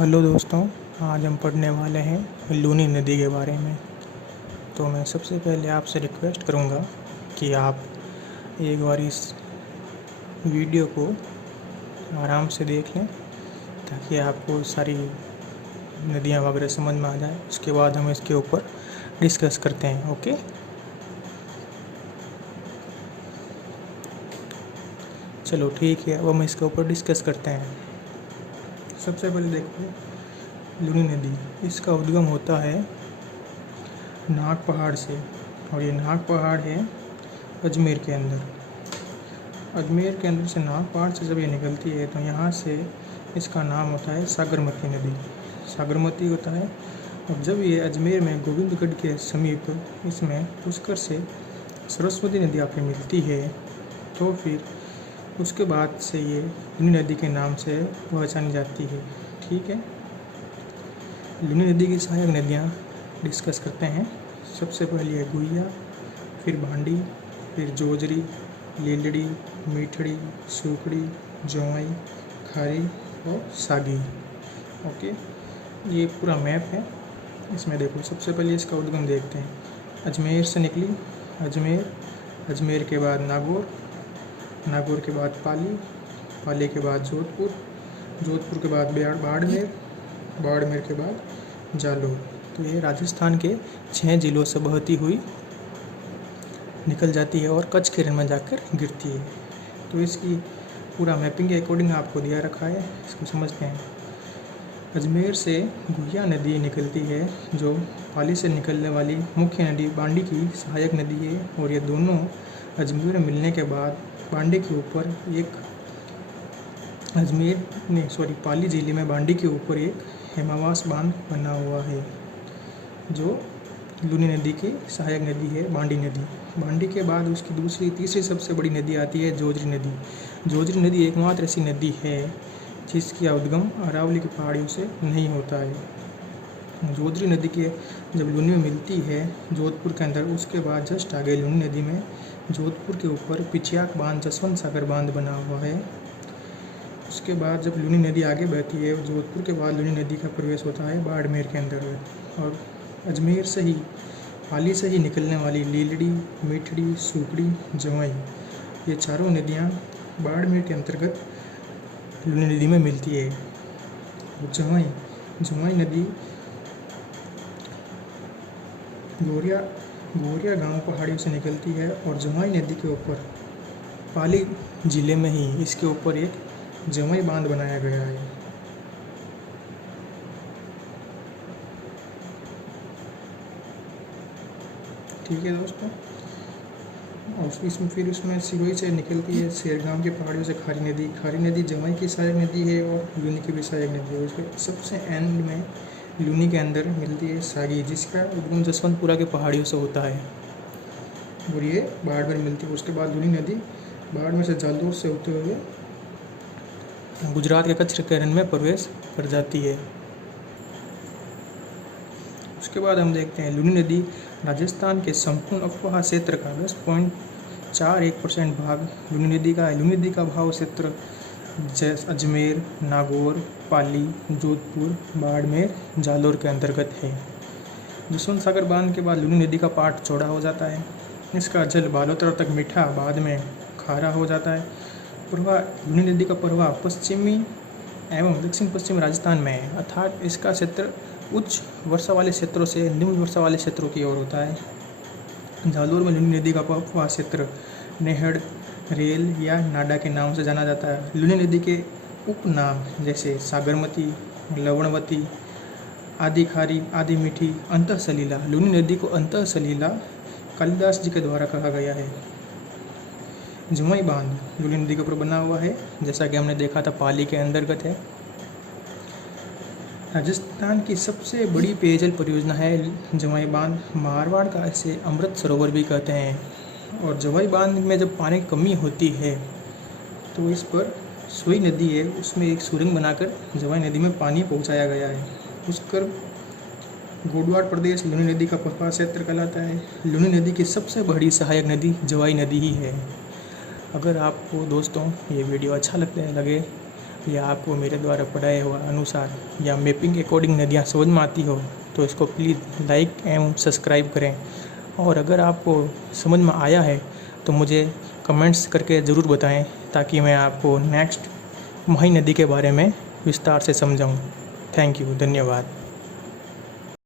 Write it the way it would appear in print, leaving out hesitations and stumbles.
Hello दोस्तों, आज हम पढ़ने वाले हैं लूनी नदी के बारे में। तो मैं सबसे पहले आपसे रिक्वेस्ट करूंगा कि आप एक बार इस वीडियो को आराम से देख लें ताकि आपको सारी नदियाँ वगैरह समझ में आ जाए। उसके बाद हम इसके ऊपर डिस्कस करते हैं। ओके, चलो ठीक है, अब हम इसके ऊपर डिस्कस करते हैं। सबसे पहले देखो लूनी नदी, इसका उद्गम होता है नाग पहाड़ से, और ये नाग पहाड़ है अजमेर के अंदर। अजमेर के अंदर से नाग पहाड़ से जब ये निकलती है तो यहाँ से इसका नाम होता है सागरमती नदी। सागरमती होता है। और जब ये अजमेर में गोविंदगढ़ के समीप इसमें पुष्कर से सरस्वती नदी आकर मिलती है तो फिर उसके बाद से ये लूनी नदी के नाम से पहचानी जाती है। ठीक है, लूनी नदी की सहायक नदियाँ डिस्कस करते हैं। सबसे पहले है गुहिया, फिर भांडी, फिर जोजरी, लीलड़ी, मीठड़ी, सूखड़ी, जौई, खारी और सागी। ओके, ये पूरा मैप है। इसमें देखो, सबसे पहले इसका उद्गम देखते हैं। अजमेर से निकली, अजमेर के बाद नागौर, नागौर के बाद पाली, पाली के बाद जोधपुर, जोधपुर के बाद बाड़मेर, बाड़मेर के बाद जालौर। तो ये राजस्थान के 6 ज़िलों से बहती हुई निकल जाती है और कच्छ के रण में जाकर गिरती है। तो इसकी पूरा मैपिंग के अकॉर्डिंग आपको दिया रखा है, इसको समझते हैं। अजमेर से गुहिया नदी निकलती है जो पाली से निकलने वाली मुख्य नदी बांडी की सहायक नदी है। और ये दोनों अजमेर में मिलने के बाद बांडी के ऊपर एक पाली ज़िले में बांडी के ऊपर एक हेमावास बांध बना हुआ है जो लूनी नदी की सहायक नदी है, बांडी नदी। बांडी के बाद उसकी तीसरी सबसे बड़ी नदी आती है जोजरी नदी। जोजरी नदी एकमात्र ऐसी नदी है जिसकी उद्गम अरावली की पहाड़ियों से नहीं होता है। जोजरी नदी के जब लूनी में मिलती है जोधपुर के अंदर, उसके बाद जस्ट आगे लूनी नदी में जोधपुर के ऊपर पिछियाक बांध, जसवंत सागर बांध बना हुआ है। उसके बाद जब लूनी नदी आगे बहती है, जोधपुर के बाद लूनी नदी का प्रवेश होता है बाड़मेर के अंदर। और अजमेर से ही, पाली से ही निकलने वाली लीलड़ी, मीठड़ी, सूखड़ी, जौई, ये चारों नदियाँ बाड़मेर के अंतर्गत लूनी नदी में मिलती है। जौई नदी गोरिया गांव पहाड़ियों से निकलती है और जौई नदी के ऊपर पाली ज़िले में ही इसके ऊपर एक जौई बांध बनाया गया है। ठीक है दोस्तों, और इसमें फिर उसमें सिरोही से निकलती है शेरगांव की पहाड़ियों से खारी नदी जौई की सहायक नदी है और लूनी की भी सहायक नदी है। उसके सबसे एंड में लूनी के अंदर मिलती है सागी, जिसका उद्गम जसवंतपुरा के पहाड़ियों से होता है और ये बाड़मेर मिलती है। उसके बाद लूनी नदी बाड़मेर से जालौर से होते हुए गुजरात के कच्छ के रण में प्रवेश कर जाती है। उसके बाद हम देखते हैं लूनी नदी राजस्थान के संपूर्ण अफवाह क्षेत्र का 10.41% भाग लूनी नदी का है। लूनी नदी का भाव क्षेत्र अजमेर, नागौर, पाली, जोधपुर, बाड़मेर, जालौर के अंतर्गत है। जसवंत सागर बांध के बाद लूनी नदी का पाट चौड़ा हो जाता है। इसका जल बालोतरा तक मीठा, बाद में खारा हो जाता है। लूनी नदी का प्रवाह पश्चिमी एवं दक्षिण पश्चिम राजस्थान में है, अर्थात इसका क्षेत्र उच्च वर्षा वाले क्षेत्रों से निम्न वर्षा वाले क्षेत्रों की ओर होता है। जालौर में लूनी नदी का प्रवाह क्षेत्र नेहड़, रेल या नाडा के नाम से जाना जाता है। लूनी नदी के उपनाम जैसे सागरमती, लवणवती, आदि खारी, आदि मीठी, अंतः सलीला। लूनी नदी को अंतः सलीला कालिदास जी के द्वारा कहा गया है। जौई बांध लूनी नदी के ऊपर बना हुआ है, जैसा कि हमने देखा था पाली के अंतर्गत है। राजस्थान की सबसे बड़ी पेयजल परियोजना है जौई बांध। मारवाड़ का इसे अमृत सरोवर भी कहते हैं। और जौई बांध में जब पानी की कमी होती है तो इस पर सोई नदी है, उसमें एक सुरंग बनाकर जौई नदी में पानी पहुंचाया गया है। उसकर गोडवाड़ प्रदेश लूनी नदी का प्रवाह क्षेत्र कहलाता है। लूनी नदी की सबसे बड़ी सहायक नदी जौई नदी ही है। अगर आपको दोस्तों ये वीडियो अच्छा लगे या आपको मेरे द्वारा पढ़ाए हुआ अनुसार या मैपिंग अकॉर्डिंग नदियाँ समझ में आती हो तो इसको प्लीज़ लाइक एवं सब्सक्राइब करें। और अगर आपको समझ में आया है तो मुझे कमेंट्स करके ज़रूर बताएं ताकि मैं आपको नेक्स्ट माही नदी के बारे में विस्तार से समझाऊं। थैंक यू, धन्यवाद।